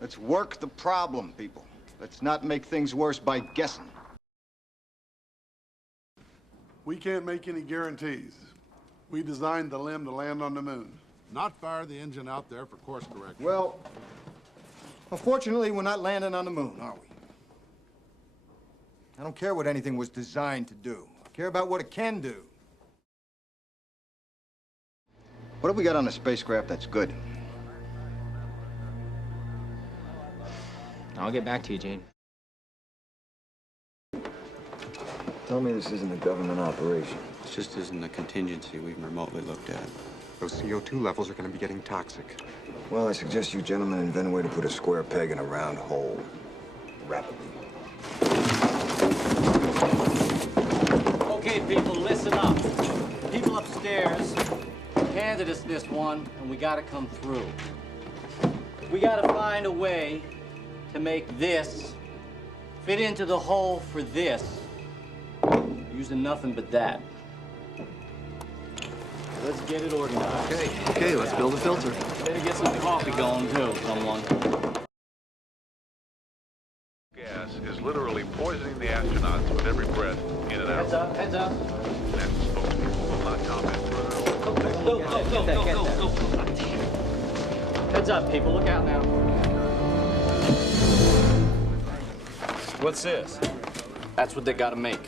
Let's work the problem, people. Let's not make things worse by guessing. We can't make any guarantees. We designed the LEM to land on the moon. Not fire the engine out there for course correction. Well, unfortunately, we're not landing on the moon, are we? I don't care what anything was designed to do. I care about what it can do. What have we got on the spacecraft that's good? I'll get back to you, Gene. Tell me this isn't a government operation. It just isn't a contingency we've remotely looked at. Those CO2 levels are going to be getting toxic. Well, I suggest you gentlemen invent a way to put a square peg in a round hole. Rapidly. Okay, people, listen up. People upstairs handed us this one, and we gotta come through. We gotta find a way to make this fit into the hole for this, using nothing but that. Let's get it organized. Okay, let's build a filter. Better get some coffee going, too, someone. Gas is literally poisoning the astronauts with every breath in and out. Heads up, heads up. And spokespeople will not comment further. Go. Heads up, people, look out now. What's this? That's what they gotta make.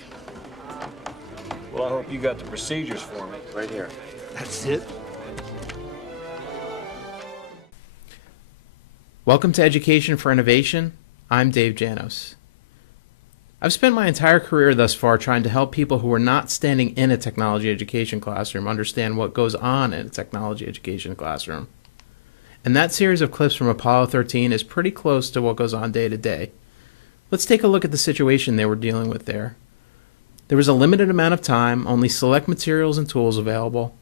Well, I hope you got the procedures for me. Right here. That's it? Welcome to Education for Innovation. I'm Dave Janosz. I've spent my entire career thus far trying to help people who are not standing in a technology education classroom understand what goes on in a technology education classroom. And that series of clips from Apollo 13 is pretty close to what goes on day to day. Let's take a look at the situation they were dealing with there. There was a limited amount of time, only select materials and tools available,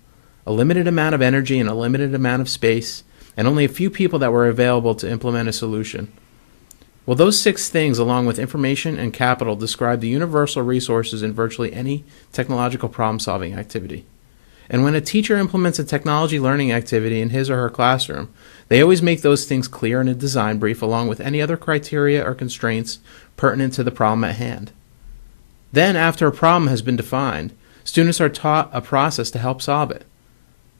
a limited amount of energy and a limited amount of space, and only a few people that were available to implement a solution. Well, those 6 things, along with information and capital, describe the universal resources in virtually any technological problem-solving activity. And when a teacher implements a technology learning activity in his or her classroom, they always make those things clear in a design brief along with any other criteria or constraints pertinent to the problem at hand. Then, after a problem has been defined, students are taught a process to help solve it.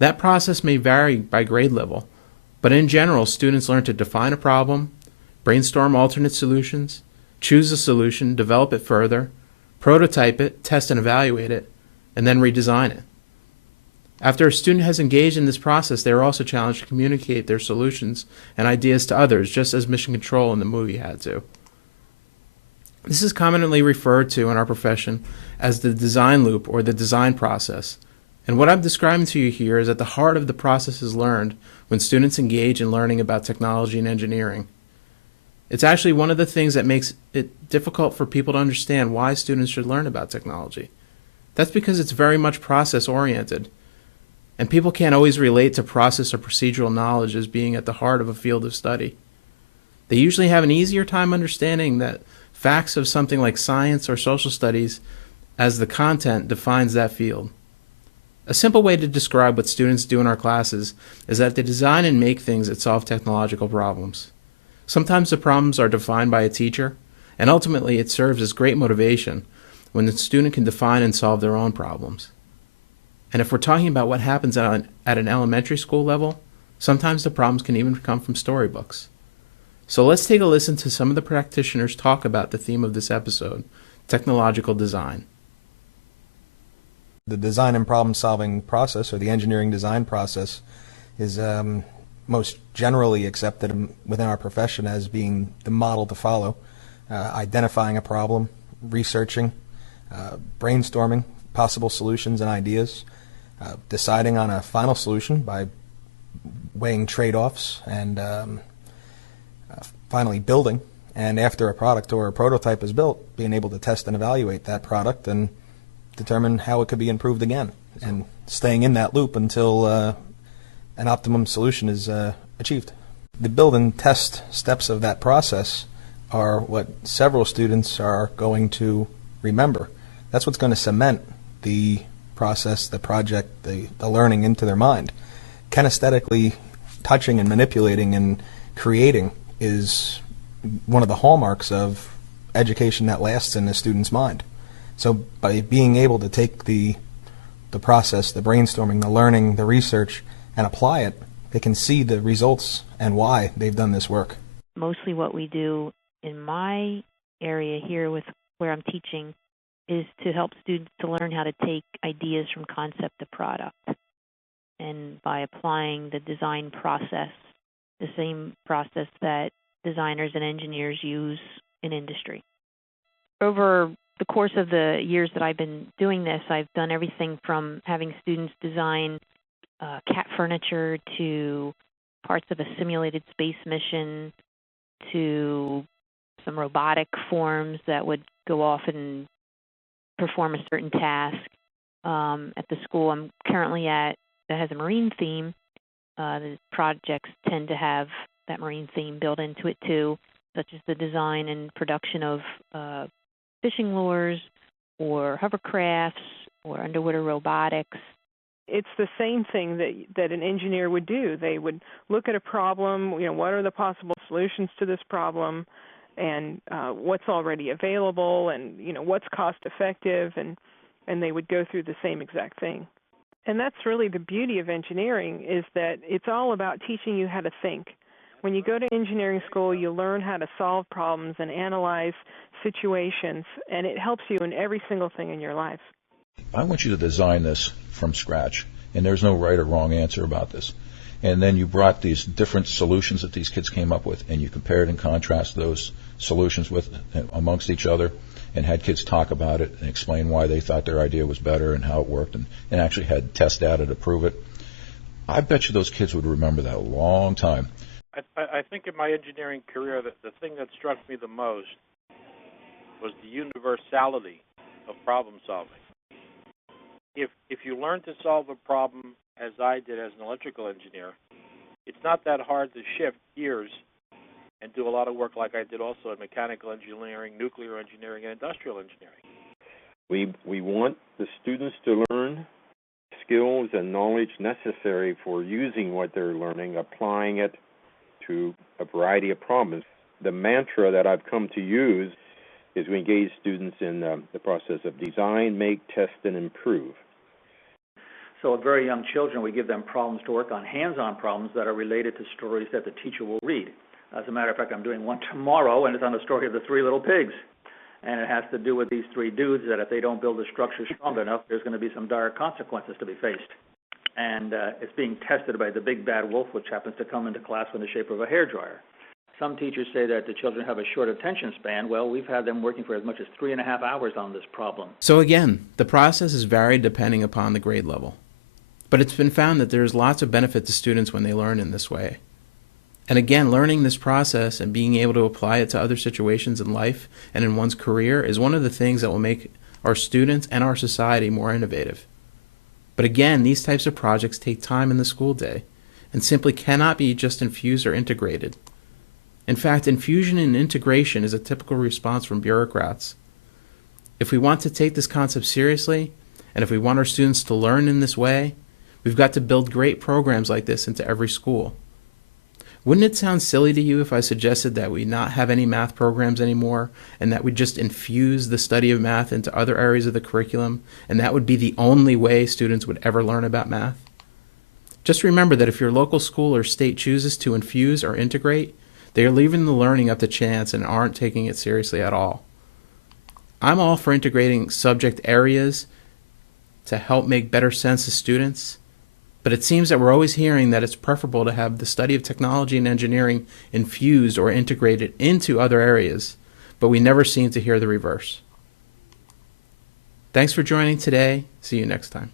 That process may vary by grade level, but in general, students learn to define a problem, brainstorm alternate solutions, choose a solution, develop it further, prototype it, test and evaluate it, and then redesign it. After a student has engaged in this process, they are also challenged to communicate their solutions and ideas to others, just as Mission Control in the movie had to. This is commonly referred to in our profession as the design loop or the design process. And what I'm describing to you here is at the heart of the process is learned when students engage in learning about technology and engineering. It's actually one of the things that makes it difficult for people to understand why students should learn about technology. That's because it's very much process-oriented, and people can't always relate to process or procedural knowledge as being at the heart of a field of study. They usually have an easier time understanding that facts of something like science or social studies as the content defines that field. A simple way to describe what students do in our classes is that they design and make things that solve technological problems. Sometimes the problems are defined by a teacher, and ultimately it serves as great motivation when the student can define and solve their own problems. And if we're talking about what happens at an elementary school level, sometimes the problems can even come from storybooks. So let's take a listen to some of the practitioners talk about the theme of this episode, technological design. The design and problem-solving process, or the engineering design process, is most generally accepted within our profession as being the model to follow. Identifying a problem, researching, brainstorming possible solutions and ideas, deciding on a final solution by weighing trade-offs, and finally building. And after a product or a prototype is built, being able to test and evaluate that product and determine how it could be improved again, and staying in that loop until an optimum solution is achieved. The build and test steps of that process are what several students are going to remember. That's what's going to cement the process, the project, the learning into their mind. Kinesthetically touching and manipulating and creating is one of the hallmarks of education that lasts in a student's mind. So by being able to take the process, the brainstorming, the learning, the research, and apply it, they can see the results and why they've done this work. Mostly what we do in my area here with where I'm teaching is to help students to learn how to take ideas from concept to product. And by applying the design process, the same process that designers and engineers use in industry. Over the course of the years that I've been doing this, I've done everything from having students design cat furniture to parts of a simulated space mission to some robotic forms that would go off and perform a certain task. At the school I'm currently at that has a marine theme, the projects tend to have that marine theme built into it too, such as the design and production of fishing lures or hovercrafts or underwater robotics. It's the same thing that an engineer would do. They would look at a problem, what are the possible solutions to this problem, and what's already available, and what's cost effective, and they would go through the same exact thing. And that's really the beauty of engineering, is that it's all about teaching you how to think. When you go to engineering school, you learn how to solve problems and analyze situations, and it helps you in every single thing in your life. I want you to design this from scratch, and there's no right or wrong answer about this. And then you brought these different solutions that these kids came up with, and you compared and contrasted those solutions with amongst each other, and had kids talk about it and explain why they thought their idea was better and how it worked, and actually had test data to prove it. I bet you those kids would remember that a long time. I think in my engineering career, the thing that struck me the most was the universality of problem solving. If you learn to solve a problem as I did as an electrical engineer, it's not that hard to shift gears and do a lot of work like I did also in mechanical engineering, nuclear engineering, and industrial engineering. We want the students to learn skills and knowledge necessary for using what they're learning, applying it to a variety of problems. The mantra that I've come to use is we engage students in the process of design, make, test, and improve. So at very young children, we give them problems to work on, hands-on problems that are related to stories that the teacher will read. As a matter of fact, I'm doing one tomorrow, and it's on the story of the three little pigs. And it has to do with these three dudes that if they don't build the structure strong enough, there's going to be some dire consequences to be faced. And it's being tested by the big bad wolf, which happens to come into class in the shape of a hairdryer. Some teachers say that the children have a short attention span. Well, we've had them working for as much as 3.5 hours on this problem. So again, the process is varied depending upon the grade level. But it's been found that there's lots of benefit to students when they learn in this way. And again, learning this process and being able to apply it to other situations in life and in one's career is one of the things that will make our students and our society more innovative. But again, these types of projects take time in the school day and simply cannot be just infused or integrated. In fact, infusion and integration is a typical response from bureaucrats. If we want to take this concept seriously, and if we want our students to learn in this way, we've got to build great programs like this into every school. Wouldn't it sound silly to you if I suggested that we not have any math programs anymore, and that we just infuse the study of math into other areas of the curriculum, and that would be the only way students would ever learn about math? Just remember that if your local school or state chooses to infuse or integrate, they are leaving the learning up to chance and aren't taking it seriously at all. I'm all for integrating subject areas to help make better sense to students, but it seems that we're always hearing that it's preferable to have the study of technology and engineering infused or integrated into other areas, but we never seem to hear the reverse. Thanks for joining today. See you next time.